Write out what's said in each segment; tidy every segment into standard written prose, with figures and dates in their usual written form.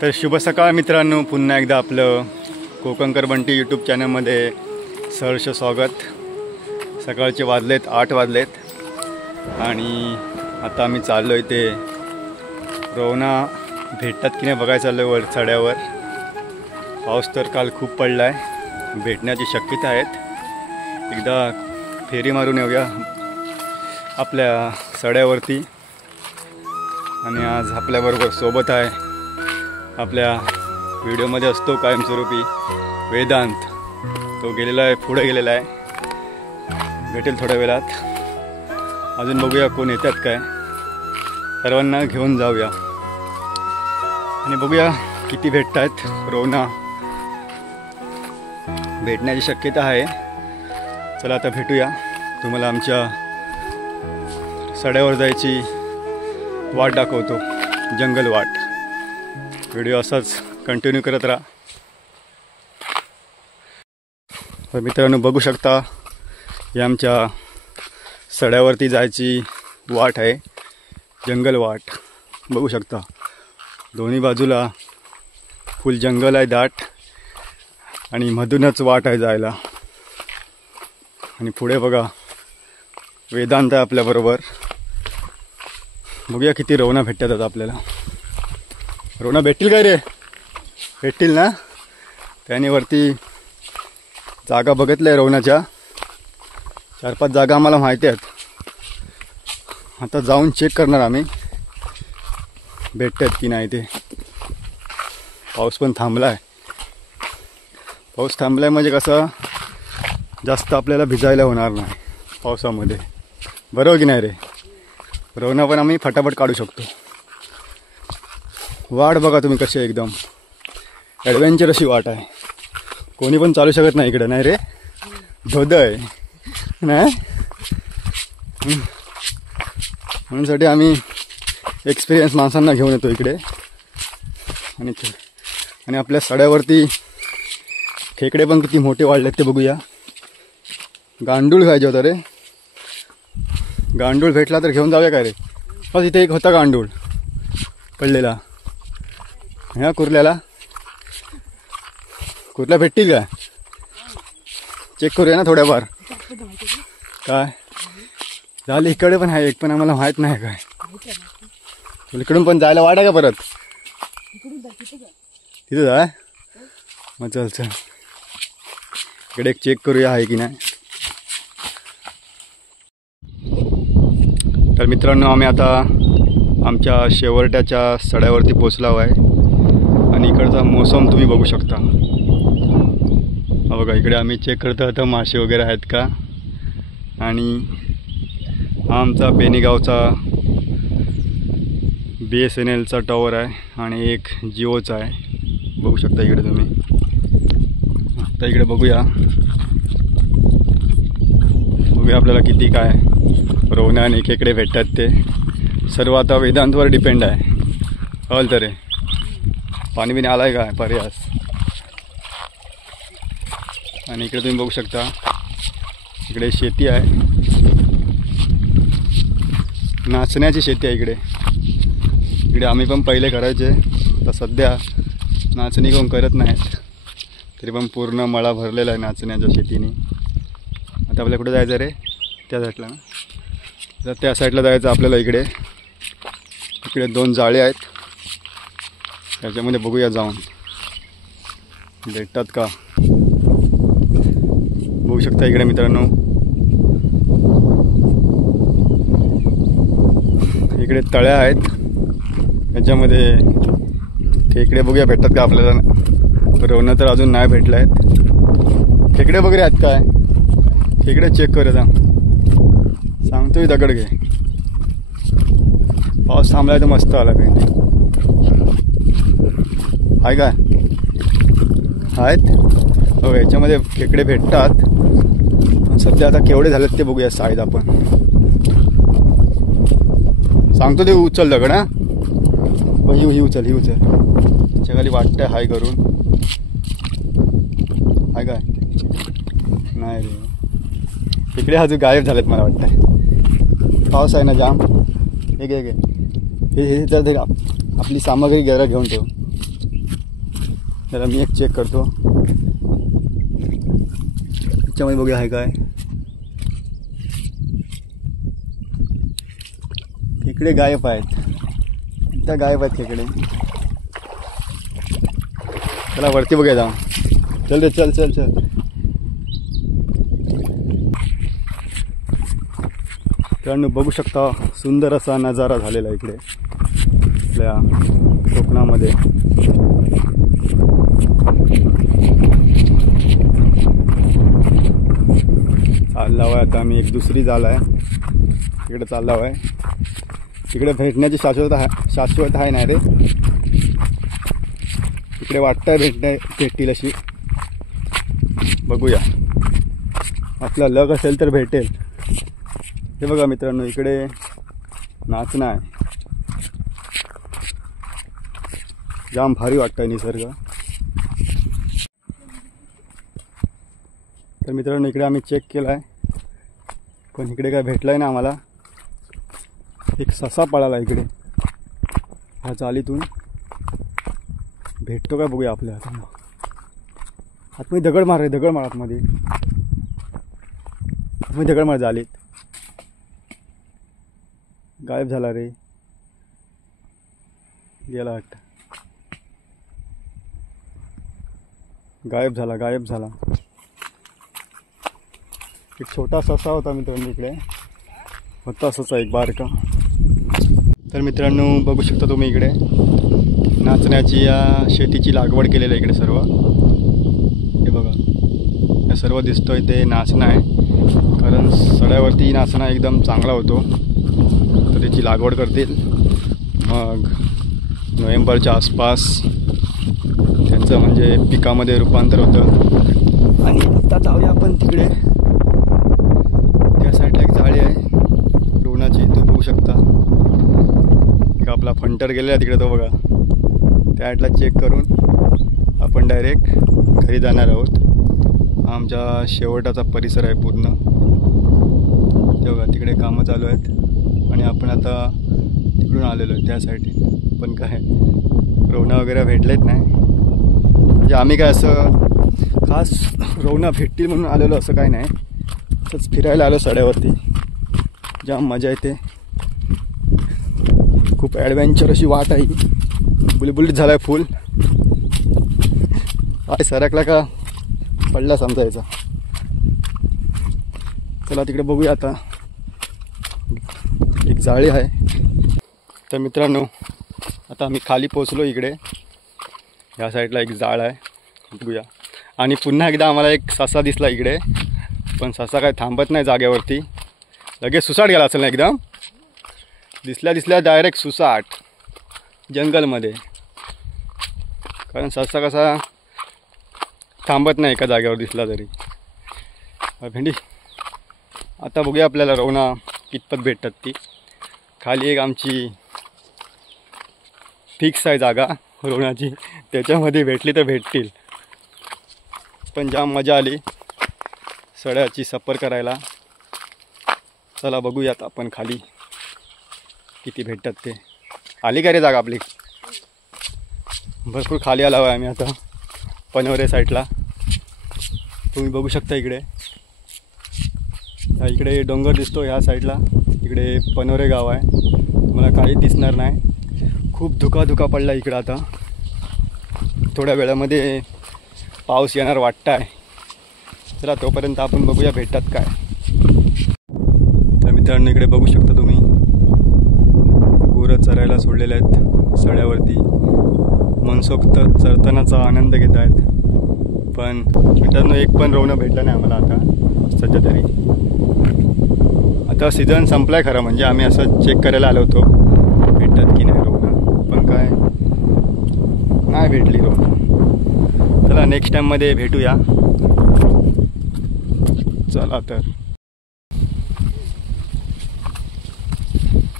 तर शुभ सकाळ मित्रांनो, पुन्हा एकदा आपलं कोकणकर बंटी यूट्यूब चॅनलमध्ये सहर्ष स्वागत। सकाळचे वाजलेत 8 वाजलेत आणि आता आम्ही चाललो आहे ते रोवना भेटतात की नाही बघायला चाललो वर चढ्यावर। पाऊस तर काल खूप पडला आहे, भेटण्याची शक्यता आहेत। एकदा फेरी मारून येऊया आपल्या चढ्यावरती। आणि आज आपल्याबरोबर सोबत आहे, आपल्या व्हिडिओमध्ये असतो कायमस्वरूपी वेदांत। तो गेलेला आहे, पुढे गेलेला आहे, भेटेल थोड्या वेळात। अजून बघूया कोण येतात काय, सर्वांना घेऊन जाऊया आणि बघूया किती भेटत आहेत। रोवना भेटण्याची शक्यता आहे। चला आता भेटूया, तुम्हाला आमच्या सड्यावर जायची वाट दाखवतो, जंगल वाट। व्हिडिओ असाच कंटिन्यू करत राहा। तर मित्रांनो बघू शकता, ही आमच्या सड्यावरती जायची वाट आहे, जंगल वाट। बघू शकता दोन्ही बाजूला फुल जंगल आहे दाट, आणि मधूनच वाट आहे जायला। आणि पुढे बघा वेदांत आहे आपल्याबरोबर। बघूया किती रोवना भेटतात आपल्याला। रोवना भेटतील काय रे? भेटतील ना? त्याने वरती जागा बघितल्या रोवनाच्या, 4-5 जागा आम्हाला माहिती आहेत। आता जाऊन चेक करणार आम्ही भेटतात की नाही ते। पाऊस पण थांबला आहे, पाऊस थांबलाय म्हणजे कसं जास्त आपल्याला भिजायला होणार नाही पावसामध्ये, बरोबर की नाही रे? रोवना पण आम्ही फटाफट काढू शकतो। वाट बघा तुम्ही कशी एकदम ॲडव्हेंचर अशी वाट आहे, कोणी पण चालू शकत नाही इकडे, नाही रे? धोध आहे नाही, म्हणूनसाठी आम्ही एक्सपिरियन्स माणसांना घेऊन येतो इकडे। आणि आपल्या सड्यावरती खेकडे पण किती मोठे वाढलेत ते बघूया। गांडूळ खायचे होता रे, गांडूळ भेटला तर घेऊन जाऊया काय रे? बस इथे एक होता गांडूळ पडलेला, ह्या कुर्ल्याला। कुर्ल्या भेटतील का? चेक करूया ना थोड्याफार। काय झालं इकडे पण आहे एक, पण आम्हाला माहित नाही काय। इकडून पण जायला वाट आहे का परत? तिथं जाय मग, चल चल इकडे एक चेक करूया आहे की नाही। तर मित्रांनो आम्ही आता आमच्या शेवटच्या सड्यावरती पोचलो आहे आणि इकडचा मोसम तुम्ही बघू शकता। बघा इकडे आम्ही चेक करतो आता मासे वगैरे आहेत का। आणि हा आमचा बेनीगावचा BSNLचा टॉवर आहे आणि एक जिओचा आहे, बघू शकता इकडे तुम्ही। आता इकडे बघूया आपल्याला किती काय रोवना आणि खेकडे भेटतात ते सर्व आता वेदांतवर डिपेंड आहे। कळलं तर रे, पाणी बिणी आलाय काय पर्यास। आणि इकडे तुम्ही बघू शकता इकडे शेती आहे, नाचण्याची शेती आहे इकडे। इकडे आम्ही पण पहिले करायचे, तर सध्या नाचणी कोण करत नाहीत, तरी पण पूर्ण मळा भरलेला आहे नाचण्याच्या शेतीने। आता आपल्याला कुठे जायचं रे? त्या साईडला ना, तर त्या साईडला जायचं आपल्याला। इकडे इकडे 2 जाळे आहेत, त्याच्यामध्ये बघूया जाऊन भेटतात का। बघू शकता इकडे मित्रांनो, इकडे तळ्या आहेत, त्याच्यामध्ये खेकडे बघूया भेटतात का आपल्याला। रोवना तर अजून नाही भेटले आहेत। खेकडे वगैरे आहेत काय? खेकडे चेक करूया, सांगतोय दगड घे। पाऊस थांबलाय तर मस्त आला भेंडी आहे काय? आहेत हो, याच्यामध्ये खेकडे भेटतात। सध्या आता केवढे झालेत ते बघूया साईज आपण। सांगतो ते उचल दगड। हा ही उचल, ही उचल, त्याच्या खाली वाटतंय हाय करून। हाय काय? नाही रे, इकडे अजून गायब झालेत मला वाटतंय। पाऊस आहे ना जाम। हे घे हे जर आपली सामग्री घरा घेऊन ठेव। जरा मी एक चेक करतो त्याच्यामध्ये, बघूया आहे काय. खेकडे गायब आहेत, त्या गायब आहेत खेकडे. चला वरती बघूया जाऊ. चल रे चल चल चल. मित्रांनो बघू शकता सुंदर असा नजारा झालेला इकडे आपल्या कोकणामध्ये. चालला आहे आता आम्ही, एक दुसरी जाल आहे इकडे चालला आहे. तिकडे भेटण्याची शाश्वत आहे नाही रे, इकडे वाटतंय भेटतील अशी. बघूया, आपला लक असेल तर भेटेल. हे बघा मित्रांनो इकडे नाचणं आहे, जाम भारी वाटतंय निसर्ग. तर मित्रांनो इकडे आम्ही चेक केला आहे, पण इकडे काय भेटलाय ना आम्हाला. एक ससा पळाला इकडे ह्या जालीतून, भेटतो काय बघूया आपल्या हाताला. आतमध्ये दगड मार रे, दगड मार आतमध्ये दगड मार. जालीत गायब झाला रे, गेला वाटतं. गायब झाला. एक छोटा ससा होता मित्रांनो इकडे, होता असाचा एक बारका. तर मित्रांनो बघू शकता तुम्ही इकडे नाचण्याची या शेतीची लागवड केलेली आहे इकडे सर्व. हे बघा हे सर्व दिसतोय ते नाचणं आहे, कारण सड्यावरती नाचणं एकदम चांगला होतो. तर त्याची लागवड करतील, मग नोव्हेंबरच्या आसपास त्यांचं म्हणजे पिकामध्ये रूपांतर होतं. आणि आता जाऊया आपण तिकडे, त्या साईडला एक जाळी आहे रोवणाची, तो बघू शकता. एक आपला फंटर गेलेला आहे तिकडे, तो बघा. त्या साईडला चेक करून आपण डायरेक्ट घरी जाणार आहोत. हा आमच्या शेवटाचा परिसर आहे पूर्ण. ते बघा तिकडे कामं चालू आहेत आणि आपण आता तिकडून आलेलो आहे त्या साईडने. पण काय रोवणं वगैरे भेटलेच नाही, म्हणजे आम्ही काय असं खास रोवणं भेटतील म्हणून आलेलो असं काही नाही. असंच फिरायला आलो सड्यावरती, जाम मजा येते. खूप ॲडव्हेंचर अशी वाट आहे, बुलबुलीत झाला आहे फुल. काय सरकला का पडला समजायचा. चला तिकडे बघूया आता, एक जाळी आहे. तर मित्रांनो आता आम्ही खाली पोचलो इकडे, ह्या साईडला एक जाळ आहे, बघूया. आणि पुन्हा एकदा आम्हाला एक ससा दिसला इकडे, पण ससा काय थांबत नाही जागेवरती, लगेच सुसाट गेला असेल ना एकदम. दिसल्या डायरेक्ट सुसाट जंगलमध्ये, कारण ससा कसा थांबत नाही एका जागेवर दिसला तरी. भेंडी आता बघूया आपल्याला रोवणं कितपत भेटतात ती. खाली एक आमची फिक्स आहे जागा रोवणाची, त्याच्यामध्ये भेटली तर भेटतील. पण जाम मजा आली सड्याची सफर करायला. चला बघूयात आपण खाली किती भेटतात ते. आली का रे जागा आपली, भरपूर खाली आला आहे आम्ही आता पनोरे साईडला. तुम्ही बघू शकता इकडे, इकडे डोंगर दिसतो ह्या साईडला, इकडे पनोरे गाव आहे. तुम्हाला काही दिसणार नाही, खूप धुका पडला इकडं. आता थोड्या वेळामध्ये पाऊस येणार वाटतं आहे. चला तोपर्यंत आपण बघूया भेटतात काय. तर मित्रांनो इकडे बघू शकता तुम्ही, गुरं चरायला सोडलेले आहेत सड्यावरती, मनसोक्त चरतानाचा आनंद घेत आहेत. पण मित्रांनो एक पण रोवणं भेटलं नाही आम्हाला आता सध्या तरी. आता सीझन संपलाय खरं म्हणजे, आम्ही असं चेक करायला आलो होतो भेटतात की नाही रोवणं, पण काय नाही भेटली रोवणं. चला नेक्स्ट टाईममध्ये भेटूया. चला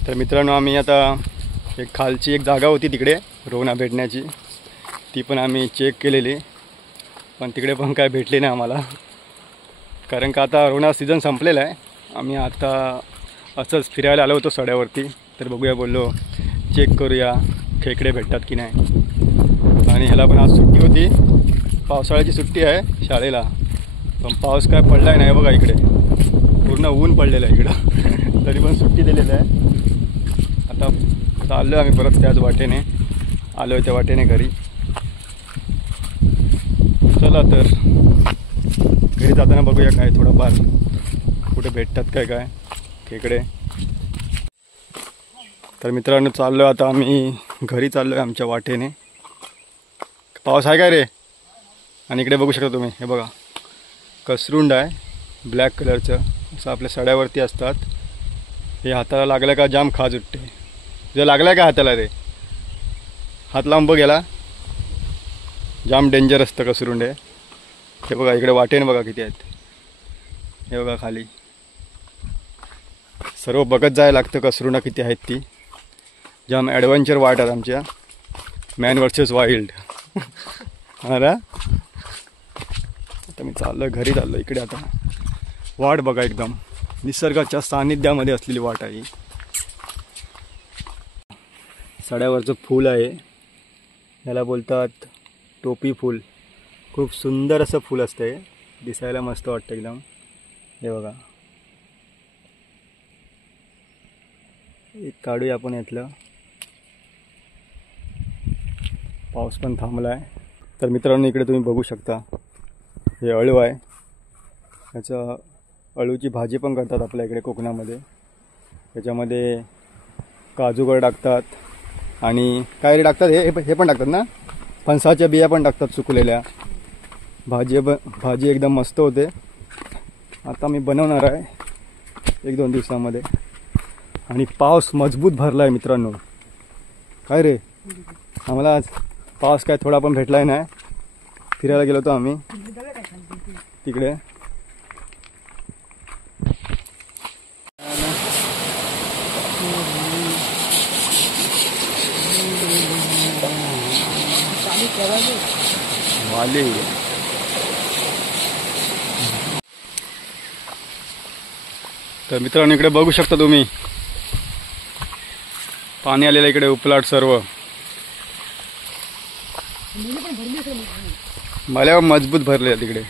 तर मित्रांनो आम्ही आता एक खालची एक जागा होती तिकडे रोवणं भेटण्याची, ती पण आम्ही चेक केलेली, पण तिकडे पण काय भेटली नाही आम्हाला. कारण का आता रोवणं सीझन संपलेला आहे. आम्ही आता असंच फिरायला आलो होतो सड्यावरती, तर बघूया बोललो चेक करूया खेकडे भेटतात की नाही. आणि ह्याला पण आज सुट्टी होती, पावसाळ्याची सुट्टी आहे शाळेला, पण पाऊस काय पडलाय नाही बघा. इकडे पूर्ण ऊन पडलेलं आहे इकडं तरी पण सुट्टी दिलेली आहे. आता चाललो आम्ही परत त्याच वाटेने, आलो आहे त्या वाटेने घरी. चला तर घरी जाताना बघूया काय थोडंफार कुठे भेटतात काय खेकडे. तर मित्रांनो चाललो आता आम्ही घरी, चाललो आहे आमच्या वाटेने. पाऊस आहे काय रे? आणि इकडे बघू शकता तुम्ही, हे बघा कसरुंड आहे ब्लॅक कलरचं, असं आपल्या सड्यावरती असतात. हे हाताला लागलं का जाम खाज उठते. तुझ्या लागलाय का हाताला रे? हात लांब बघ, याला जाम डेंजर असतं कसरुंड आहे. हे बघा इकडे वाटेने बघा किती आहेत, हे बघा खाली सर्व बघत जायला लागतं कसरुंडा किती आहेत ती. जाम ॲडव्हेंचर वाट आहेत आमच्या, मॅन वर्सेस वाईल्ड. अरे आता मी चाललो घरी, चाललो इकडे. आता वाट बघा एकदम निसर्गाच्या सानिध्यामध्ये असलेली वाट आहे. सड्यावरचं फूल आहे, याला बोलतात टोपी फूल. खूप सुंदर असं फूल असते, दिसायला मस्त वाटतं एकदम. हे बघा एक काढूया आपण यातलं. पाऊस पण थांबला आहे. तर मित्रांनो इकडे तुम्ही बघू शकता, हे अळू आहे. याचं अळूची भाजी पण करतात आपल्या इकडे कोकणामध्ये. त्याच्यामध्ये काजूगर टाकतात आणि काय टाकतात, हे पण टाकतात ना, फणसाच्या बिया पण टाकतात सुकलेल्या. भाजी एकदम मस्त होते. आता मी बनवणार आहे 1-2 दिवसामध्ये. आणि पाऊस मजबूत भरला आहे मित्रांनो. काय रे, आम्हाला आज पाऊस काय थोडा पण भेटला नाही. फिरायला गेलो होतो आम्ही तिकडे. वाली तर मित्रांनो इकडे बघू शकता तुम्ही, पाणी आलेलं इकडे उपलाट सर्व. मला मजबूत भरले तिकडे.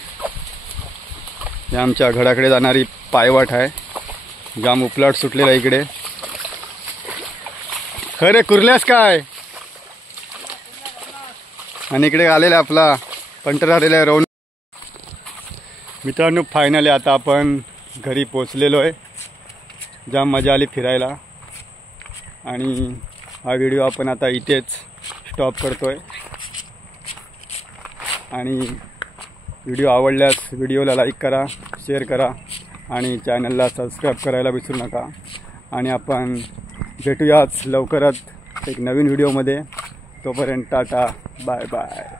हे आमच्या घराकडे जाणारी पायवाट आहे, जाम उपलाट सुटलेला इकडे. खरे कुर्ल्यास काय. आणि इकडे आलेला आपला पंटर आलेला राहून. मित्रांनो फायनली आता आपण घरी पोचलेलो आहे. जाम मजा आली फिरायला. आणि हा व्हिडिओ आपण आता इथेच स्टॉप करतोय. आणि व्हिडिओ आवडल्यास व्हिडिओला लाईक करा, शेअर करा आणि चॅनलला सबस्क्राईब करायला विसरू नका. आणि आपण भेटूयाच लवकरच एक नवीन व्हिडिओमध्ये. तोपर्यंत टाटा, बाय बाय.